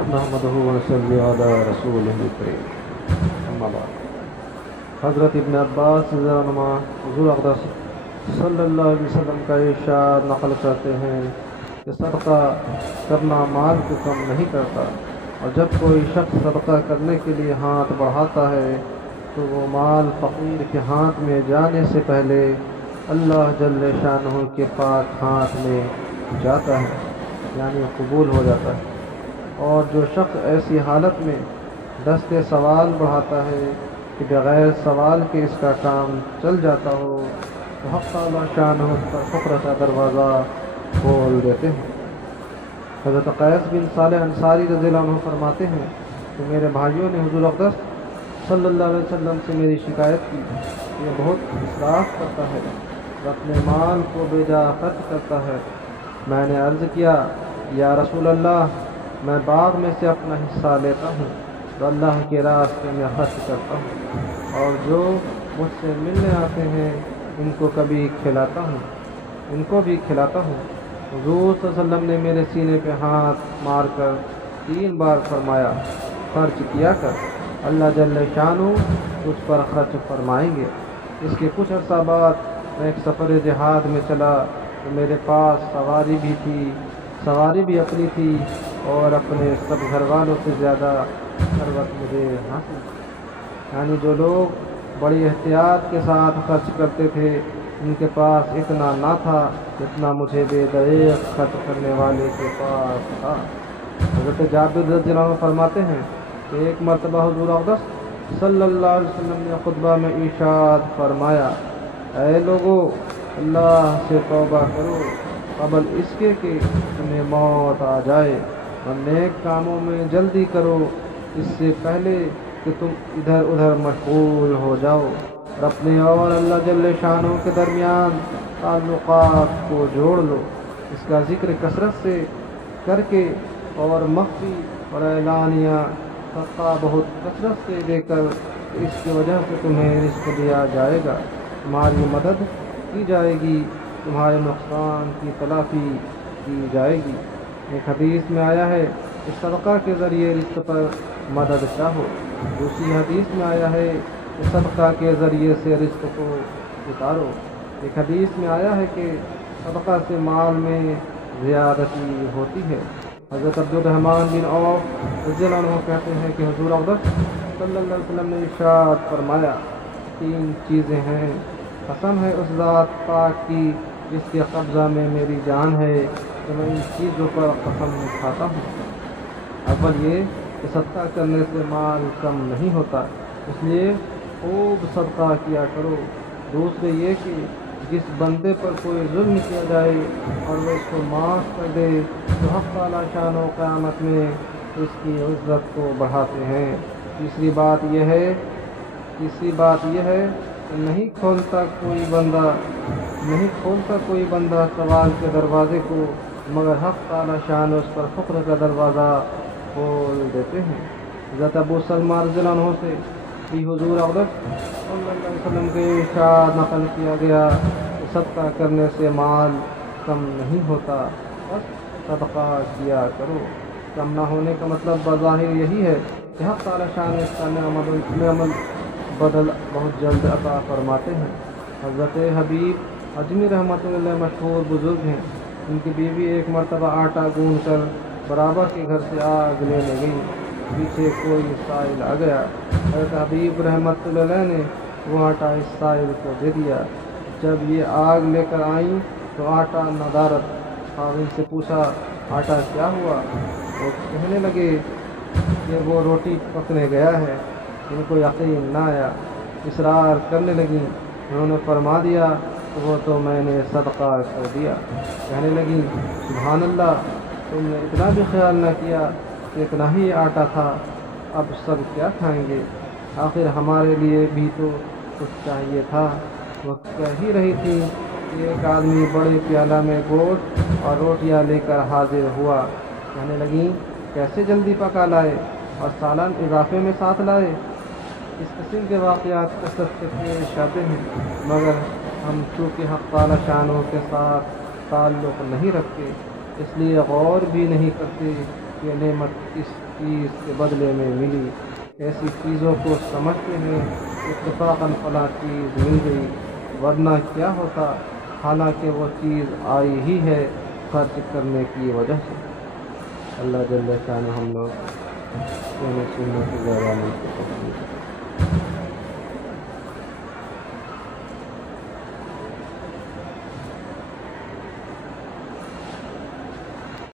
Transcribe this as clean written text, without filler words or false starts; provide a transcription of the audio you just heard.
نحمدہ ونصلی علی رسولہ الکریم، اما بعد۔ حضرت ابن عباس رضی اللہ عنہما حضور اقدس صلی اللہ علیہ وسلم کا ارشاد نقل کرتے ہیں کہ صدقہ کرنا مال کو کم نہیں کرتا، اور جب کوئی شخص صدقہ کرنے کے لیے ہاتھ بڑھاتا ہے تو وہ مال فقیر کے ہاتھ میں جانے سے پہلے اللہ جل شانہ کے پاک ہاتھ میں جاتا ہے، یعنی قبول ہو جاتا ہے۔ اور جو شخص ایسی حالت میں دست سوال بڑھاتا ہے کہ بغیر سوال کے اس کا کام چل جاتا ہو تو حق تعالی شانہ اس پر فقر کا دروازہ کھول دیتے ہیں۔ حضرت قیس بن صالح انصاری رضی اللہ عنہ فرماتے ہیں کہ میرے بھائیوں نے حضور اقدس صلی اللہ علیہ وسلم سے میری شکایت کی، یہ بہت اسراف کرتا ہے اور اپنے مال کو بے جا خرچ کرتا ہے۔ میں نے عرض کیا، یا رسول اللہ، میں باغ میں سے اپنا حصہ لیتا ہوں تو اللہ کے راستے میں خرچ کرتا ہوں، اور جو مجھ سے ملنے آتے ہیں ان کو کبھی کھلاتا ہوں، ان کو بھی کھلاتا ہوں۔ حضور صلی اللہ علیہ وسلم نے میرے سینے پہ ہاتھ مار کر 3 بار فرمایا، خرچ کیا کر، اللہ جل شانہ اس پر خرچ فرمائیں گے۔ اس کے کچھ عرصہ بعد میں ایک سفر جہاد میں چلا تو میرے پاس سواری بھی اپنی تھی، اور اپنے سب گھر والوں سے زیادہ ثروت مجھے حاصل، یعنی جو لوگ بڑی احتیاط کے ساتھ خرچ کرتے تھے ان کے پاس اتنا نہ تھا جتنا مجھے بے دریغ خرچ کرنے والے کے پاس تھا۔ حضرت جابر رضی اللہ عنہ فرماتے ہیں کہ ایک مرتبہ حضور اقدس صلی اللہ علیہ وسلم نے خطبہ میں ارشاد فرمایا، اے لوگو، اللہ سے توبہ کرو قبل اس کے کہ تمہیں موت آ جائے، اور نیک کاموں میں جلدی کرو اس سے پہلے کہ تم ادھر ادھر مشغول ہو جاؤ، اور اپنے اور اللہ جل شانہ کے درمیان تعلقات کو جوڑ لو۔ اس کا ذکر کثرت سے کر کے اور مخفی اور اعلانیہ صدقہ بہت کثرت سے دے کر، اس کی وجہ سے تمہیں رزق دیا جائے گا، تمہاری مدد کی جائے گی، تمہارے نقصان کی تلافی کی جائے گی۔ ایک حدیث میں آیا ہے کہ صدقہ کے ذریعے رزق پر مدد چاہو، دوسری حدیث میں آیا ہے کہ صدقہ کے ذریعے سے رزق کو اتارو۔ ایک حدیث میں آیا ہے کہ صدقہ سے مال میں زیادتی ہوتی ہے۔ حضرت عبد الرحمن بن عوف رضی اللہ عنہ کہتے ہیں کہ حضور اقدس صلی اللہ علیہ وسلم نے ارشاد فرمایا، 3 چیزیں ہیں، قسم ہے اس ذات پاک کی جس کے قبضہ میں میری جان ہے کہ میں ان چیزوں پر قسم کھاتا ہوں۔ اول یہ کہ صدقہ کرنے سے مال کم نہیں ہوتا، اس لیے خوب صدقہ کیا کرو۔ دوسرے یہ کہ جس بندے پر کوئی ظلم کیا جائے اور وہ اس کو معاف کر دے تو حق تعالی شانہ قیامت میں اس کی عزت کو بڑھاتے ہیں۔ تیسری بات یہ ہے کہ نہیں کھولتا کوئی بندہ سوال کے دروازے کو، مگر حق تعالی شان اس پر فقر کا دروازہ کھول دیتے ہیں۔ حضرت ابو سلمہ رضی اللہ عنہ سے بھی حضور اقدس صلی اللہ علیہ وسلم کے ارشاد نقل کیا گیا کہ صدقہ کرنے سے مال کم نہیں ہوتا، بس صدقہ کیا کرو۔ کم نہ ہونے کا مطلب بظاہر یہی ہے کہ حق تعالی شان اس کا نعمت بدل بہت جلد عطا فرماتے ہیں۔ حضرت حبیب اجمی رحمۃ اللہ مشہور بزرگ ہیں، ان کی بیوی ایک مرتبہ آٹا گوندھ کر برابر کے گھر سے آگ لینے گئی، پیچھے کوئی سائل آ گیا، حضرت حبیب رحمۃ اللہ علیہ نے وہ آٹا اس سائل کو دے دیا۔ جب یہ آگ لے کر آئیں تو آٹا ندارت، خاوند سے پوچھا آٹا کیا ہوا؟ وہ کہنے لگے کہ وہ روٹی پکنے گیا ہے۔ ان کو یقین نہ آیا، اصرار کرنے لگیں، انہوں نے فرما دیا تو وہ تو میں نے صدقہ کر دیا۔ کہنے لگیں سبحان اللہ، تم نے اتنا بھی خیال نہ کیا کہ اتنا ہی آٹا تھا، اب سب کیا کھائیں گے؟ آخر ہمارے لیے بھی تو کچھ چاہیے تھا۔ وہ کہہ ہی رہی تھی کہ ایک آدمی بڑے پیالہ میں گوشت اور روٹیاں لے کر حاضر ہوا۔ کہنے لگیں کیسے جلدی پکا لائے اور سالن اضافے میں ساتھ لائے؟ اس قسم کے واقعات کثرت سے پیش آتے ہیں، مگر ہم چونکہ حق تعالی شانہ کے ساتھ تعلق نہیں رکھتے، اس لیے غور بھی نہیں کرتے یہ نعمت اس چیز کے بدلے میں ملی، ایسی چیزوں کو سمجھتے ہیں اتفاقاً فلاں چیز مل گئی، ورنہ کیا ہوتا، حالانکہ وہ چیز آئی ہی ہے خرچ کرنے کی وجہ سے۔ اللہ جل شانہ ہم لوگ سننے کی زیادہ نہیں